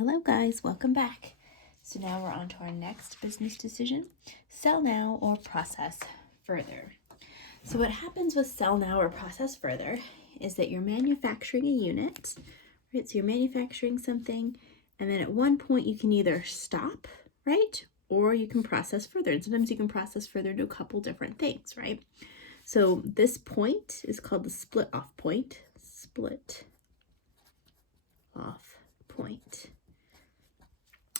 Hello guys, welcome back. So now we're on to our next business decision, sell now or process further. So what happens with sell now or process further is that you're manufacturing a unit, right? So you're manufacturing something and then at one point you can either stop, right? Or you can process further. And sometimes you can process further to a couple different things, right? So this point is called the split off point. Split off point.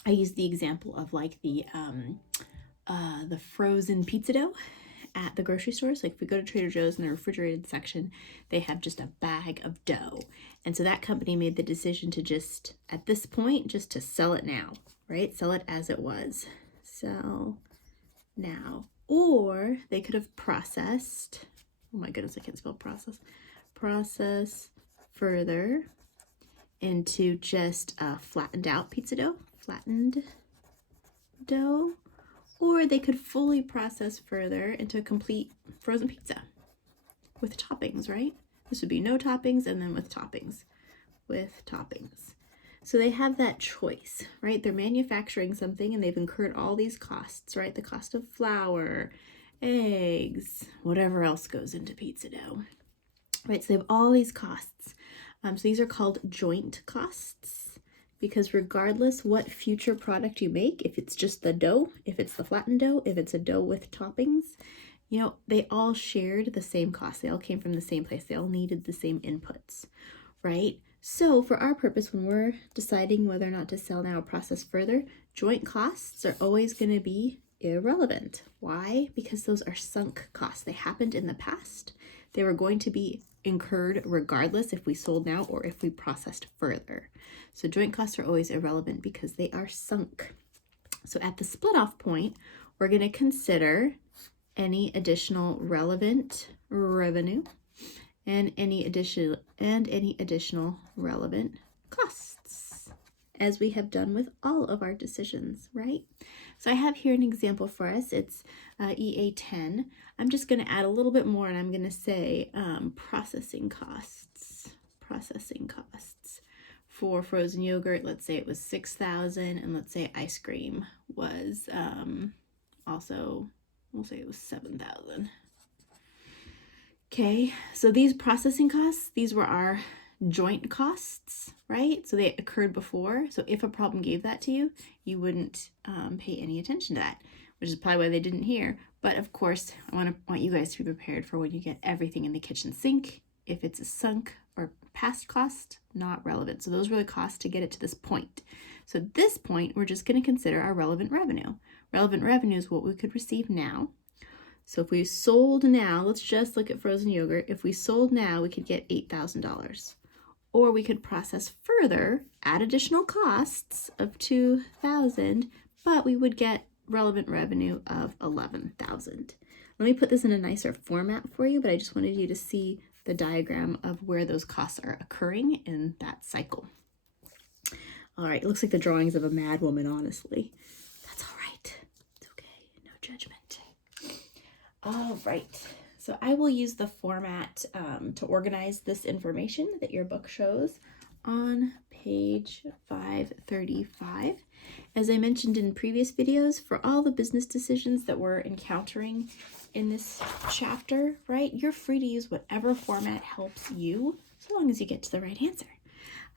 I use the example of like the frozen pizza dough at the grocery stores. Like if we go to Trader Joe's in the refrigerated section, they have just a bag of dough. And so that company made the decision to just, at this point, just to sell it now, right? Sell it as it was. Sell now. Or they could have processed, oh my goodness, I can't spell process. Process further into just flattened out pizza dough. Flattened dough, or they could fully process further into a complete frozen pizza with toppings, right? This would be no toppings and then with toppings. So they have that choice, right? They're manufacturing something and they've incurred all these costs, right? The cost of flour, eggs, whatever else goes into pizza dough, right? So they have all these costs. So these are called joint costs. Because regardless what future product you make, if it's just the dough, if it's the flattened dough, if it's a dough with toppings, they all shared the same cost. They all came from the same place. They all needed the same inputs, right? So for our purpose, when we're deciding whether or not to sell now or process further, joint costs are always going to be irrelevant. Why? Because those are sunk costs. They happened in the past. They were going to be incurred regardless if we sold now or if we processed further. So joint costs are always irrelevant because they are sunk. So at the split off point, we're going to consider any additional relevant revenue and any additional relevant costs, as we have done with all of our decisions, right? So I have here an example for us. It's EA10. I'm just going to add a little bit more and I'm going to say processing costs. For frozen yogurt, let's say it was $6,000, and let's say ice cream was also, we'll say it was $7,000. Okay, so these processing costs, these were our joint costs, right? So they occurred before. So if a problem gave that to you, you wouldn't pay any attention to that, which is probably why they didn't hear. But of course, I want you guys to be prepared for when you get everything in the kitchen sink. If it's a sunk or past cost, not relevant. So those were the costs to get it to this point. So at this point, we're just going to consider our relevant revenue. Relevant revenue is what we could receive now. So if we sold now, let's just look at frozen yogurt. If we sold now, we could get $8,000. Or we could process further, add additional costs of $2,000, but we would get relevant revenue of $11,000. Let me put this in a nicer format for you, but I just wanted you to see the diagram of where those costs are occurring in that cycle. All right, it looks like the drawings of a mad woman, honestly. That's all right. It's okay, no judgment. All right, so I will use the format to organize this information that your book shows on page 535. As I mentioned in previous videos, for all the business decisions that we're encountering in this chapter, right, you're free to use whatever format helps you, so long as you get to the right answer.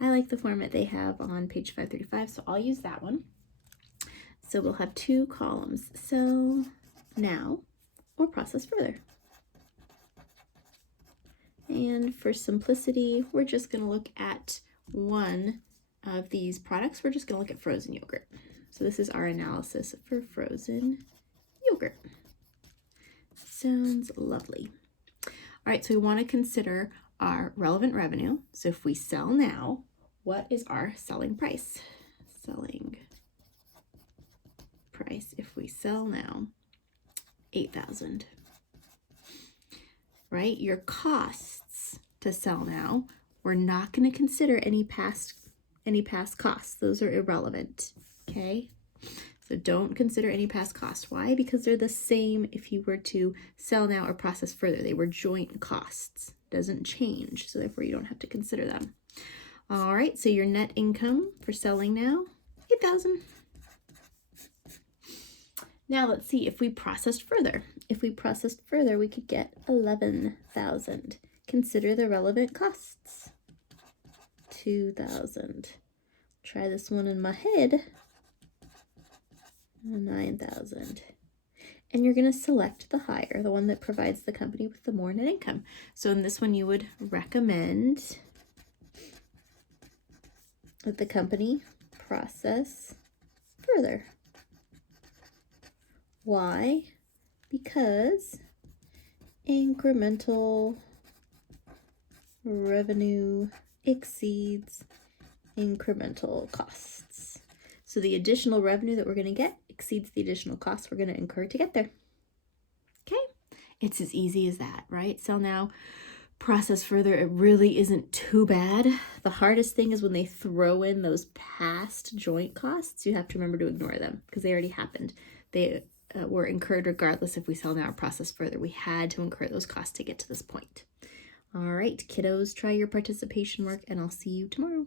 I like the format they have on page 535, so I'll use that one. So we'll have two columns, sell now or process further. And for simplicity, we're just going to look at one of these products. We're just going to look at frozen yogurt. So this is our analysis for frozen yogurt. Sounds lovely. All right, so we want to consider our relevant revenue. So if we sell now, what is our selling price? Selling price if we sell now, $8,000. Right? Your costs to sell now, we're not going to consider any past costs. Those are irrelevant. Okay? So don't consider any past costs. Why? Because they're the same if you were to sell now or process further. They were joint costs. Doesn't change. So therefore you don't have to consider them. All right, so your net income for selling now 8,000. Now let's see if we processed further. If we processed further, we could get 11,000. Consider the relevant costs. 2,000. Try this one in my head. 9,000. And you're going to select the higher, the one that provides the company with the more net income. So in this one, you would recommend that the company process further. Why? Because incremental revenue exceeds incremental costs. So the additional revenue that we're going to get exceeds the additional costs we're going to incur to get there. Okay, it's as easy as that, right? So now process further, it really isn't too bad. The hardest thing is when they throw in those past joint costs, you have to remember to ignore them because they already happened. They were incurred regardless if we sell now or process further. We had to incur those costs to get to this point. All right, kiddos, try your participation work and I'll see you tomorrow.